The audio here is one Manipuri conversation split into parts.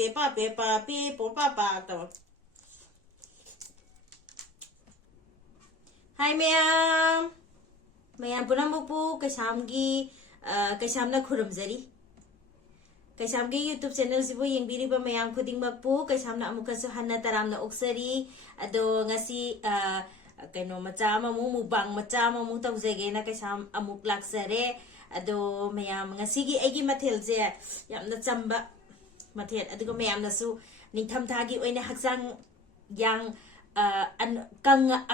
ꯄꯦ ꯄꯣꯄꯥ ꯇꯧ Hai mayam punamukpu kaisamna khurumjari Kaisamgi YouTube channel sibu yengbiriba mayam khudingmakpu kaisamna amukasu hanna taramna oksari ado ngasi kaino macha amamu mukbang macha amamu tawjagena kaisam amuk laksare ado mayam ngasigi egi mathelje yamna chamba mathel adugo mayamnasu ningthamthagi oina hakjang yang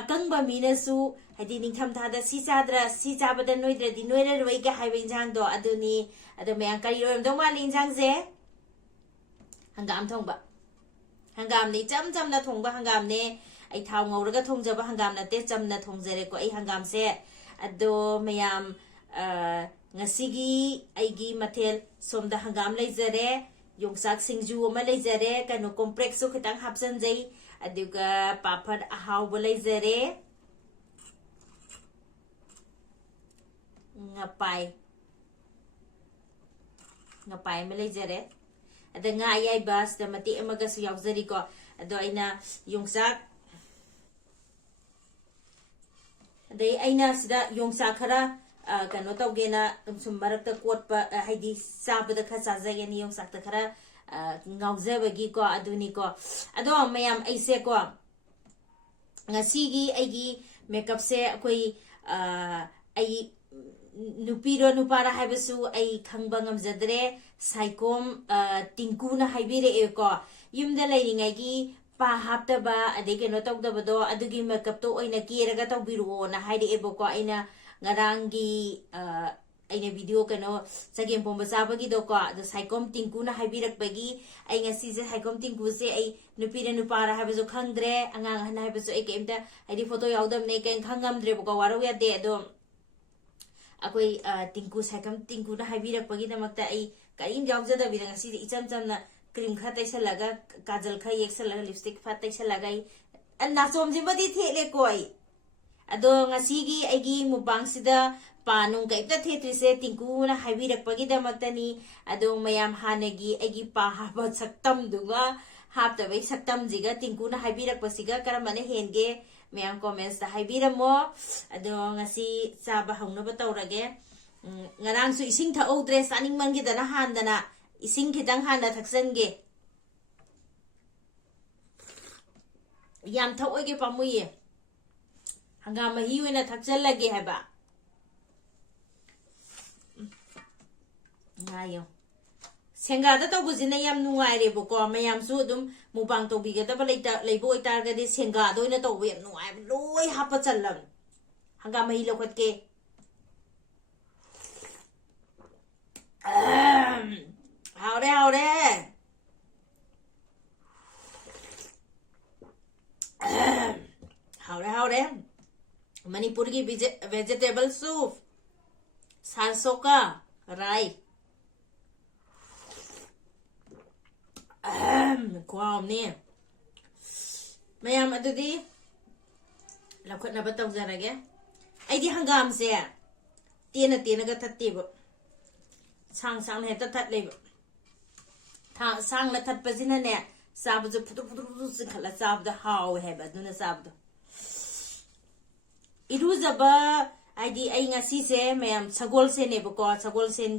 akangba minasu hadi ningthamthada si chadra si chabada noidradi noira roiga haiba injangdo aduni ado mayam kari roimdo mali injangje hangam thongba hangam ni cham na thongba hangam ne ai thaw ngauraga thongjaba hangam na te chamna thongjare ko ai hangam se ado mayam ngasigi aigi mathel somda hangam leijare yongsak singju ama leijare kano complex so khitang hapsan jai aduga papad ahaw leijare ngapai ma leijare ada nga ayai bas da mati amaga su yaujari ko ado aina yongsak adai aina sida yongsak khara kano tawgena sum marakta kotpa haidi sabada kha chajageni yongsak ta khara ngaujabagi ko aduni ko ado mayam aise ko ngasigi aigi makeup se akoi ai nupiro nupara haibasu ai khangba ngamjadre saikom tinku na haibire e ko yumda lairingai gi pa haptaba ade keno tawdabado adugi makeup to oina kiraga tawbiru na haide ebo ko aina ngarangi aina video kano sagem pomba sabagi do ko the saikom tinku na haibirak bagi ai ngasi je saikom tinku se ai nupira nupara habezo khangdre angang hana habezo ai kemta ai photo yaudam ne ken khangam dre ko waro ya de do akoi tinku saikom tinku na haibirak bagi damakta ai karim yaujada bi ngasi icham chamna cream kha taisalaga kajal kha yeksalaga lipstick pha taisalaga anna somjimadi thele koi ado ngasigi aigi mubang sida panung kaipta thetrise tingkuna haibirakpagi damaktani ado mayam hanagi aigi pa haba saktam dunga haptabai saktam jiga tingkuna haibirakpasiga karamane henge mayam comments da haibiramo ado ngasi chaba haunaba tawrage ngarangsu ising tha odre saning mangi dana handana ising khitang handa thaksange yam tha oige pamuye hangam mahi oina thakchalage haba ngayo sengada tawbusina yam nungaire boko mayam su dum mubang tobiga da balita leibo itarga de sengada oina tawbu yam nungai loi hapa challam hangam mahi lokatke haure Manipur की vegetable soup सरसों का राई ख्वामने मैम अदुदी लखनब तौजरगे अइदी हंगाम से तेना तेनगा थत्तेब सांग सांग हेता थत्लेब था सांग न थत्पजिना ने साबजु फुदु फुदु सिखला साबद हाव हेबा दुना साबद इरुजबा आइदी आई ngasi se mayam sagol sen ne bako sagol sen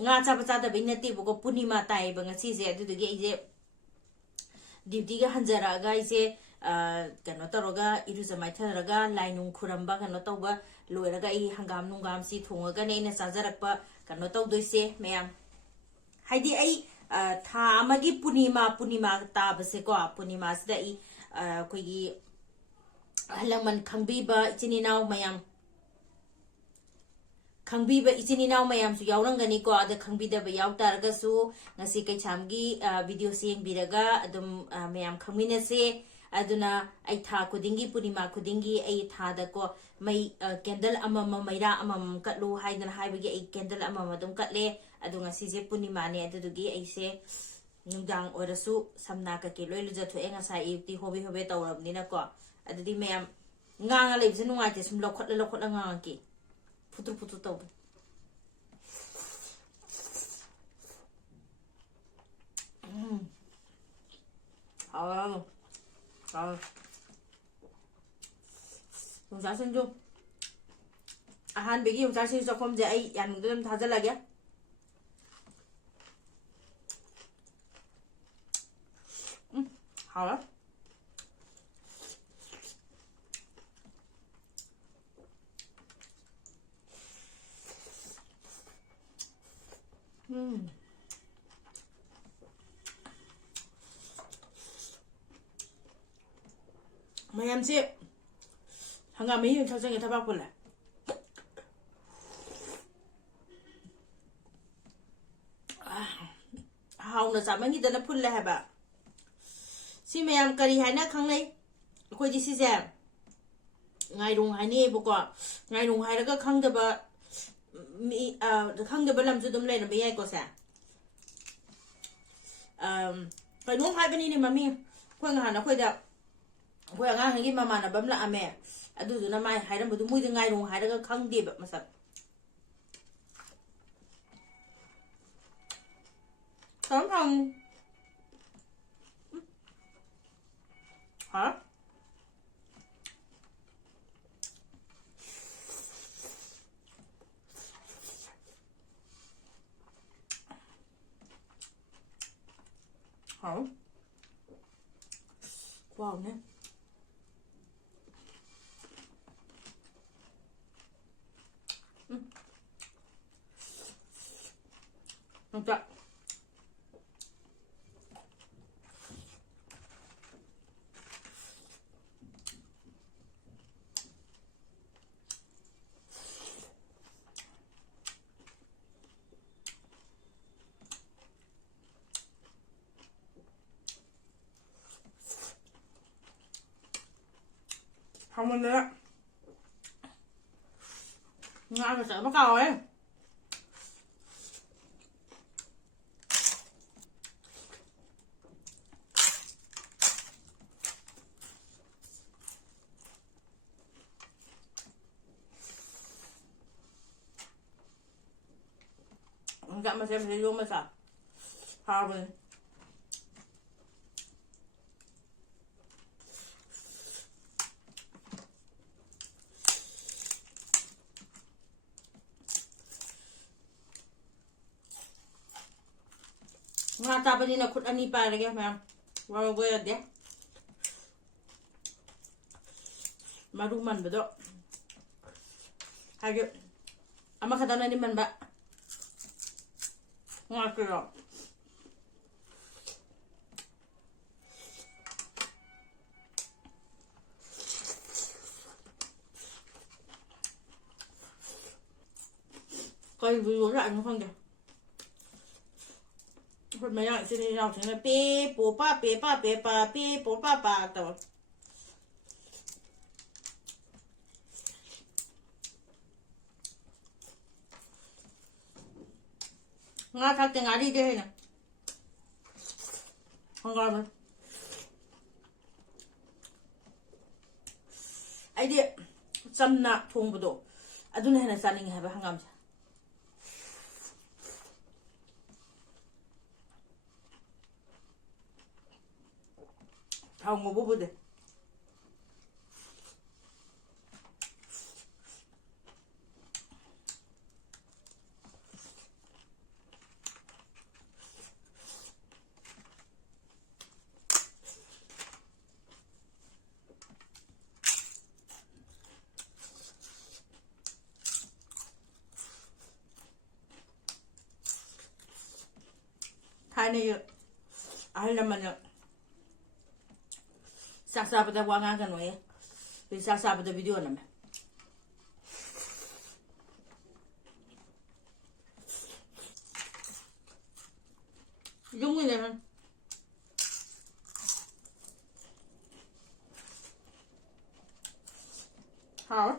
nga cha ba cha da bin nati bako punima tai ba ngasi se adu gi ai je duty ga hanjara ga ai se kano taroga iruza mai tharaga lainung khuramba kano tawba loiraga ai hangam nungam si thonga ne na sajarakpa kano tawdoi se mayam haidi ai tha amagi punima ta ba se ko punima sida ai koigi halaman khangbiba ichini naw mayam su yaurangani ko ada khangbida ba yautaraga su ngasi kai chamgi video sing biraga adum mayam khangmina se aduna ai tha kudingi punima kudingi ai tha da ko mai candle amama maira amam katlu haidana haibagi ai candle amama dum katle adu ngasi je punima ne adugi ai se nungdang orasu samna ka ke loi luja thu enga sa ipti hobe tawrabni na ko adudi mayam nganga leibse nungaite sum lokhot nganga ki putu taw 아우, 아우. 용자신도 아한백이 용자신 조금제 아이 양도 좀 다질라게.好了。mayamsi hanga mehi chasang ita ba pula hauna samangi dana pula haba si mayam kari haina khanglai khoi ji si se ngai rong haini bu ko ngai rong hai raga khangdaba mi khangdaba lamju dum lai na ba yai ko sa kai nong hai bani ni mami khoi nga na khoi da khoi nga ngi mama na bam la ame adu du na mai hai ram bu mui da ngai rong hai raga khangde ba masak thom thom hả hả wow nè 진짜 không ăn nữa ngon thật sự bắt đầu ấy enggak masih bisa jual masa harus nggak tahu ni nak kut ani pa lagi memang walau gue ada maruman betul hayo ama kata nani man ba nggak kira coi video lại không kìa mấy bạn xin đi học thì là pi bố ba pi bố ba tao nga thắc tiếng đi đây nè không ngon rồi ai đi chăm nạp thùng bột đồ à tôi này là gia đình hay ba hàng ngầm thao ngô bố bố đi hai này ai làm mình saksa pada wangan kan we di saksa pada video nama yung ini kan hả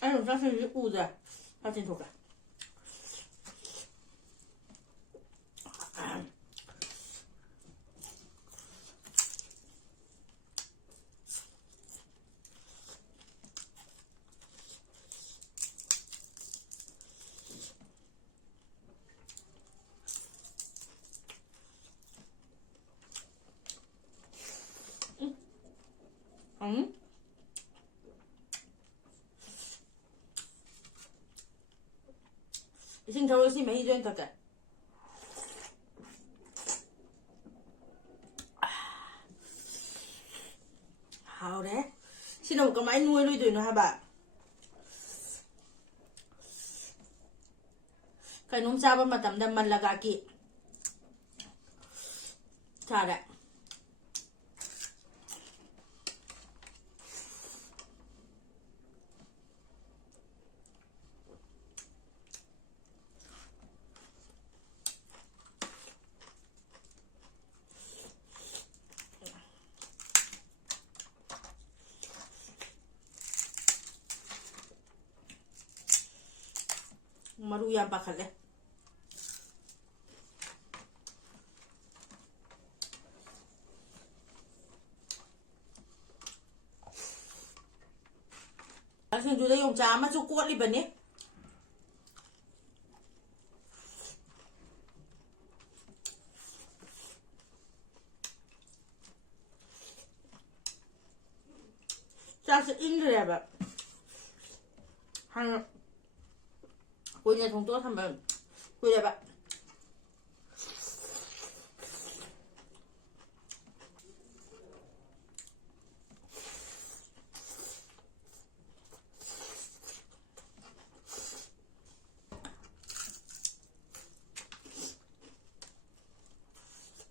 哎，我这是捂的，它真ถูก啊 이승 저것이 매니저인 것 하오래 신호가 많이 누워있도 있노 하바 그놈 잡은 마담다 말라가기 잘해 maruyan pa kale Asin juda yung chama so kuat liban ni Cha sẽ in rồi bà hàng cô nhà thông tốt thầm bà cô đẹp ạ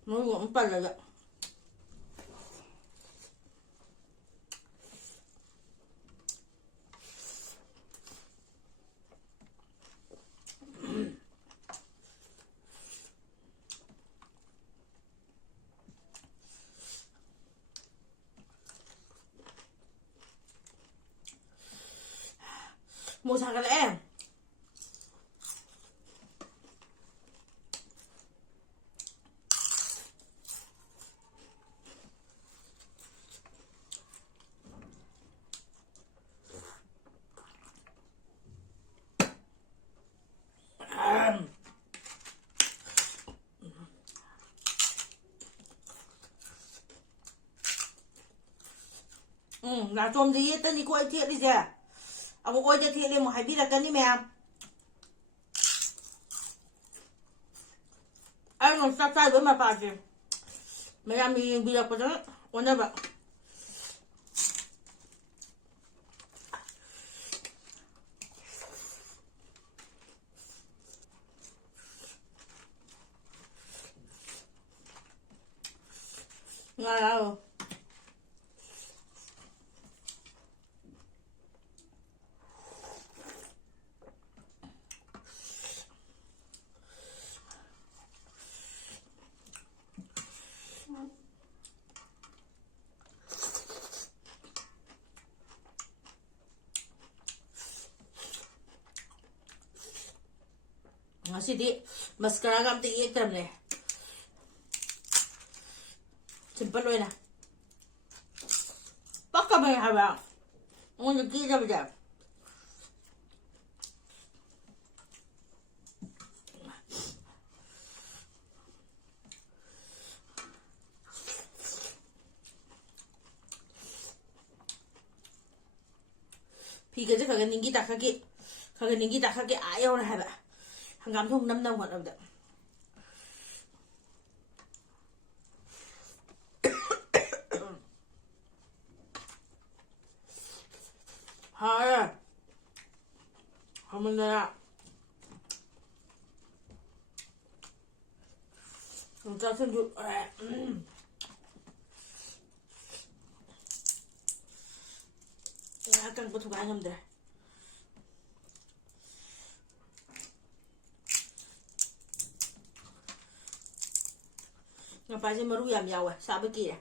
nó cũng bật rồi ạ mua sao cái lẽ là chôm gì tên đi quay thiệt đi kìa ông quay cho thiệt đi một hai biết là cân đi mẹ anh còn sao sai với mà phải gì mẹ làm gì bây giờ có đó ổn đâu vậy ngon đâu Ngasidi mascara kam ti ekram le simple way na pakka ba haba on ki jab jab 피가 저 가가 닝기 딱하게 아여라 해봐 한 감통 남남 hoạt động 하야 하면 되나 진짜 생주 약간 부터 많이 하면 돼 ngapain maru yam yawa sabe kia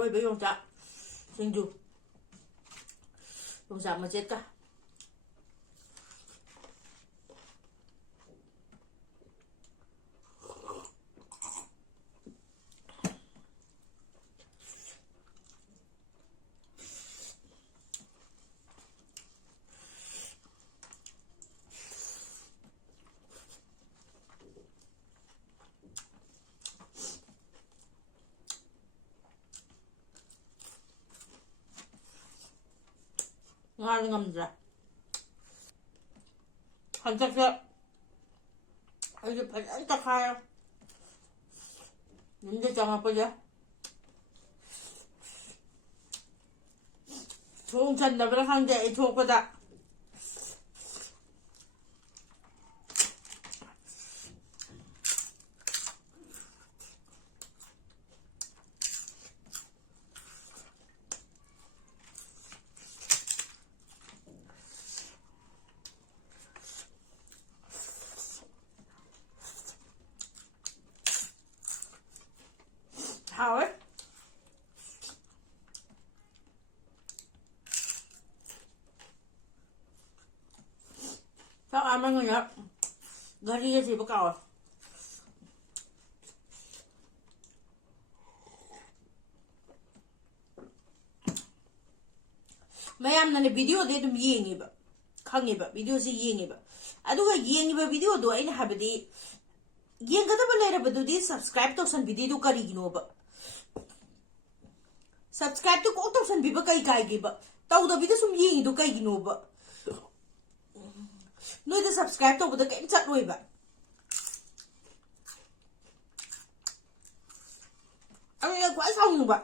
rồi với ông chạ sinh dục ông chạ mà chết cả ꯉꯥꯡ ꯉꯝꯗ꯭ꯔꯦ ꯍꯟꯗꯛꯁꯦ ꯑꯩꯁꯦ ꯐꯖꯅ ꯇꯛꯈꯥꯏꯔꯦ ꯌꯨꯝꯗ ꯆꯪꯉꯛꯄꯁꯦ ꯊꯣꯡ ꯆꯟꯗꯕ꯭ꯔꯥ ꯈꯪꯗꯦ ꯑꯩ ꯊꯣꯛꯄꯗ 하울 딱 아면 그냥 가리에 집어 가워 ꯃꯌꯥꯝꯅꯅꯦ ꯚꯤꯗꯤꯑꯣꯗꯤ ꯑꯗꯨꯝ ꯌꯦꯡꯉꯦꯕ ꯈꯪꯉꯦꯕ ꯚꯤꯗꯤꯑꯣꯁꯤ ꯌꯦꯡꯉꯦꯕ ꯑꯗꯨꯒ ꯌꯦꯡꯉꯤꯕ ꯚꯤꯗꯤꯑꯣꯗꯣ ꯑꯩꯅ ꯍꯥꯏꯕꯗꯤ ꯌꯦꯡꯒꯗꯕ ꯂꯩꯔꯕꯗꯨꯗꯤ ꯁꯕꯁꯀ꯭ꯔꯥꯏꯕ ꯇꯧꯁꯟꯕꯤꯗꯤꯗꯨ ꯀꯔꯤꯒꯤꯅꯣꯕ ꯁꯕꯁꯀ꯭ꯔꯥꯏꯕꯇꯨ ꯀꯣꯛ ꯇꯧꯁꯟꯕꯤꯕ ꯀꯩ ꯀꯥꯏꯒꯦꯕ ꯇꯧꯗꯕꯤꯗ ꯁꯨꯝ ꯌꯦꯡꯉꯤꯗꯨ ꯀꯩꯒꯤꯅꯣꯕ ꯅꯣꯏꯗ ꯁꯕꯁꯀ꯭ꯔꯥꯏꯕ ꯇꯧꯕꯗ ꯀꯩꯝ ꯆꯠꯂꯣꯏꯕ ꯑꯩꯅ ꯈ꯭ꯋꯥꯏ ꯁꯥꯎꯅꯤꯡꯕ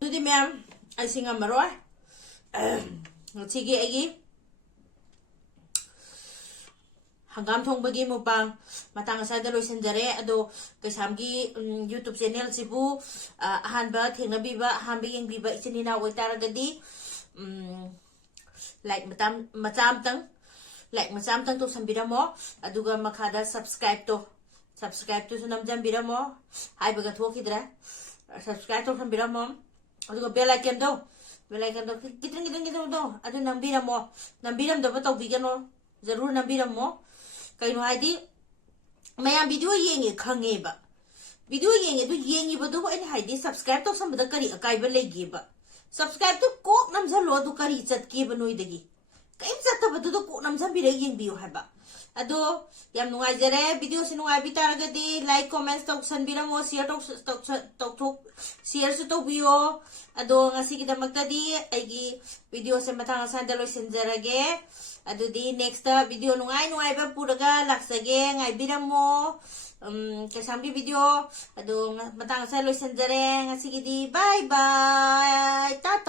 ꯑꯗꯨꯗꯤ ꯃꯌꯥꯝ ꯑꯩꯁꯤ ꯉꯝꯃꯔꯣꯏ ꯉꯁꯤꯒꯤ ꯑꯩꯒꯤ ꯍꯪꯒꯥꯝ ꯊꯣꯡꯕꯒꯤ ꯃꯨꯛꯕꯥꯡ ꯃꯇꯥꯡ ꯑꯁ꯭ꯋꯥꯏꯗ ꯂꯣꯏꯁꯤꯟꯖꯔꯦ ꯑꯗꯣ ꯀꯩꯁꯥꯝꯒꯤ ꯌꯨꯇꯨꯕ ꯆꯦꯅꯦꯜꯁꯤꯕꯨ ꯑꯍꯥꯟꯕ ꯊꯦꯡꯅꯕꯤꯕ ꯑꯍꯥꯟꯕ ꯌꯦꯡꯕꯤꯕ ꯏꯆꯤꯟ ꯏꯅꯥꯎ ꯑꯣꯏꯇꯥꯔꯒꯗꯤ ꯂꯥꯏꯛ ꯃꯆꯥ ꯑꯃꯇꯪ ꯇꯧꯁꯟꯕꯤꯔꯝꯃꯣ ꯑꯗꯨꯒ ꯃꯈꯥꯗ ꯁꯕꯁꯀ꯭ꯔꯥꯏꯕꯇꯨꯁꯨ ꯅꯝꯖꯟꯕꯤꯔꯝꯃꯣ ꯍꯥꯏꯕꯒ ꯊꯣꯛꯈꯤꯗ꯭ꯔꯦ ꯁꯕꯁꯀ꯭ꯔꯥꯏꯕ ꯇꯧꯁꯟꯕꯤꯔꯝꯃꯣ ꯑꯗꯨꯒ ꯕꯦꯜ ꯑꯥꯏꯀꯟꯗꯣ ꯈꯤꯇꯪ ꯑꯗꯨ ꯅꯝꯕꯤꯔꯝꯗꯕ ꯇꯧꯕꯤꯒꯅꯣ ꯖꯔꯨꯔ ꯅꯝꯕꯤꯔꯝꯃꯣ ꯀꯩꯅꯣ ꯍꯥꯏꯗꯤ ꯃꯌꯥꯝ ꯚꯤꯗꯤꯑꯣ ꯌꯦꯡꯉꯦ ꯈꯪꯉꯦꯕ ꯚꯤꯗꯤꯑꯣ ꯌꯦꯡꯉꯦ ꯑꯗꯨ ꯌꯦꯡꯉꯤꯕꯗꯨꯕꯨ ꯑꯩꯅ ꯍꯥꯏꯗꯤ ꯁꯕꯁꯀ꯭ꯔꯥꯏꯕ ꯇꯧꯁꯟꯕꯗ ꯀꯔꯤ ꯑꯀꯥꯏꯕ ꯂꯩꯒꯦꯕ ꯁꯕꯁꯀ꯭ꯔꯥꯏꯕꯇꯨ ꯀꯣꯛ ꯅꯝꯁꯜꯂꯣ ꯑꯗꯨ ꯀꯔꯤ ꯆꯠꯀꯦꯕ ꯅꯣꯏꯗꯒꯤ ꯀꯩꯝ ꯆꯠꯇꯕꯗꯨꯗ ꯀꯣꯛ ꯅꯝꯁꯟꯕꯤꯔꯒ ꯌꯦꯡꯕꯤꯌꯨ ꯍꯥꯏꯕ ꯑꯗꯣ ꯌꯥꯝ ꯅꯨꯡꯉꯥꯏꯖꯔꯦ ꯚꯤꯗꯤꯑꯣꯁꯤ ꯅꯨꯡꯉꯥꯏꯕꯤ ꯇꯥꯔꯒꯗꯤ ꯂꯥꯏꯛ ꯀꯣꯃꯦꯟꯠ ꯇꯧꯁꯟꯕꯤꯔꯝꯃꯣ ꯁꯤꯌꯔꯁꯨ ꯇꯧꯕꯤꯌꯣ ꯑꯗꯣ ꯉꯁꯤꯒꯤꯗꯃꯛꯇꯗꯤ ꯑꯩꯒꯤ ꯚꯤꯗꯤꯑꯣꯁꯦ ꯃꯇꯥꯡ ꯑꯁ꯭ꯋꯥꯏꯗ ꯂꯣꯏꯁꯤꯟꯖꯔꯒꯦ ꯑꯗꯨꯗꯤ ꯅꯦꯛꯁꯇ ꯚꯤꯗꯤꯑꯣ ꯅꯨꯡꯉꯥꯏꯕ ꯄꯨꯔꯒ ꯂꯥꯛꯆꯒꯦ ꯉꯥꯏꯕꯤꯔꯝꯃꯣ ꯀꯩꯁꯥꯝꯒꯤ ꯚꯤꯗꯤꯑꯣ ꯑꯗꯣ ꯃꯇꯥꯡ ꯑꯁ꯭ꯋꯥꯏꯗ ꯂꯣꯏꯁꯤꯟꯖꯔꯦ ꯉꯁꯤꯒꯤꯗꯤ ꯕꯥꯏ ꯕꯥꯏ ꯇꯥꯇꯥ